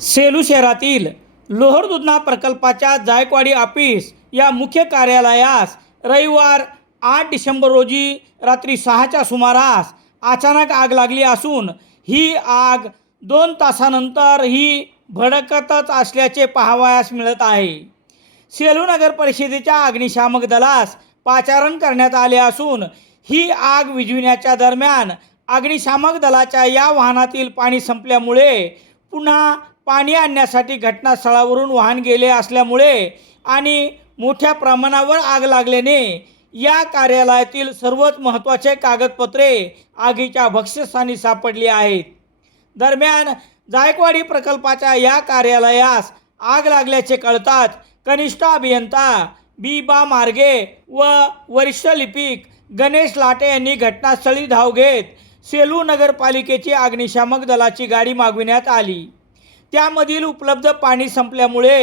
सेलू शहरातील लोहर दुधना प्रकल्पाच्या जायकवाडी ऑफिस या मुख्य कार्यालयास रविवार आठ डिसेंबर रोजी रात्री सहाच्या सुमारास अचानक आग लागली असून ही आग दोन तासानंतर ही भडकतच असल्याचे पाहावयास मिळत आहे. सेलू नगर परिषदेच्या अग्निशामक दलास पाचारण करण्यात आले असून ही आग विझविण्याच्या दरम्यान अग्निशामक दलाच्या या वाहनातील पाणी संपल्यामुळे पुन्हा पाणी आणण्यासाठी घटनास्थळावरून वाहन गेले असल्यामुळे आणि मोठ्या प्रमाणावर आग लागल्याने या कार्यालयातील सर्वच महत्त्वाचे कागदपत्रे आगीच्या भक्ष्यस्थानी सापडली आहेत. दरम्यान जायकवाडी प्रकल्पाच्या या कार्यालयास आग लागल्याचे कळताच कनिष्ठ अभियंता बी बा मार्गे व वरिष्ठ लिपिक गणेश लाटे यांनी घटनास्थळी धाव घेत सेलू नगरपालिकेची अग्निशामक दलाची गाडी मागविण्यात आली. त्यामधील उपलब्ध पाणी संपल्यामुळे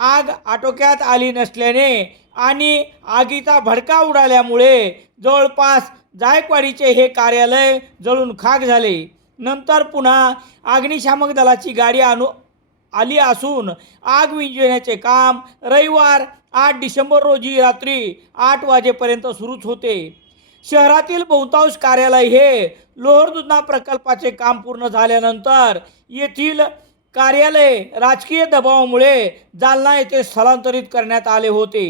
आग आटोक्यात आली नसल्याने आणि आगीचा भडका उडाल्यामुळे जवळपास जायकवाडीचे हे कार्यालय जळून खाक झाले. नंतर पुन्हा अग्निशामक दलाची गाडी आणू आली असून आग विंजवण्याचे काम रविवार आठ डिसेंबर रोजी रात्री आठ वाजेपर्यंत सुरूच होते. शहरातील बहुतांश कार्यालय हे लोहरदुधना प्रकल्पाचे काम पूर्ण झाल्यानंतर येथील कार्यालय राजकीय दबावामुळे जालना येथे स्थलांतरित करण्यात आले होते.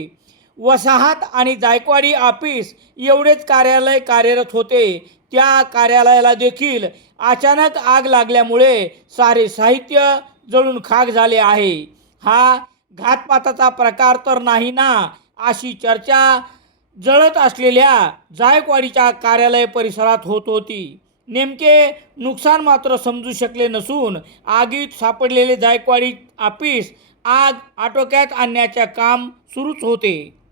वसाहत आणि जायकवाडी ऑफिस एवढेच कार्यालय कार्यरत होते. त्या कार्यालयाला देखील अचानक आग लागल्यामुळे सारे साहित्य जळून खाक झाले आहे. हा घातपाताचा प्रकार तर नाही ना अशी चर्चा जळत असलेल्या जायकवाडीच्या कार्यालय परिसरात होत होती. नेमके नुकसान मात्र समजू शकले नसून आगीत सापडलेले जायकवाडी आपिस आग आटोक्यात आणण्याचे काम सुरूच होते.